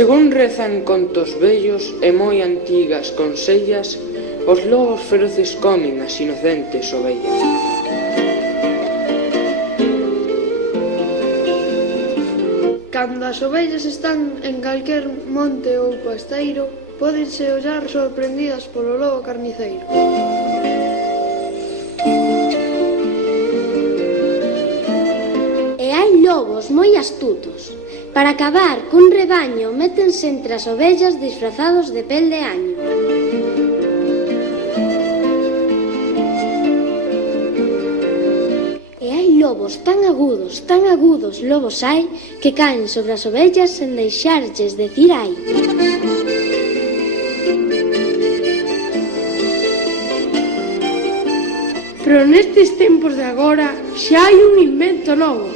Según rezan contos vellos e moi antigas consellas, os lobos feroces comen as inocentes ovellas. Cando as ovellas están en calquer monte ou pasteiro, pódense ollar sorprendidas polo lobo carniceiro. E hai lobos moi astutos. Para acabar cun rebaño, métense entre as ovellas disfrazados de pel de año. E hai lobos tan agudos, lobos hai, que caen sobre as ovellas sen deixarlles decir ai. Pero nestes tempos de agora xa hai un invento novo.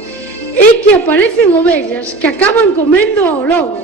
É que aparecen ovellas que acaban comendo ao lobo.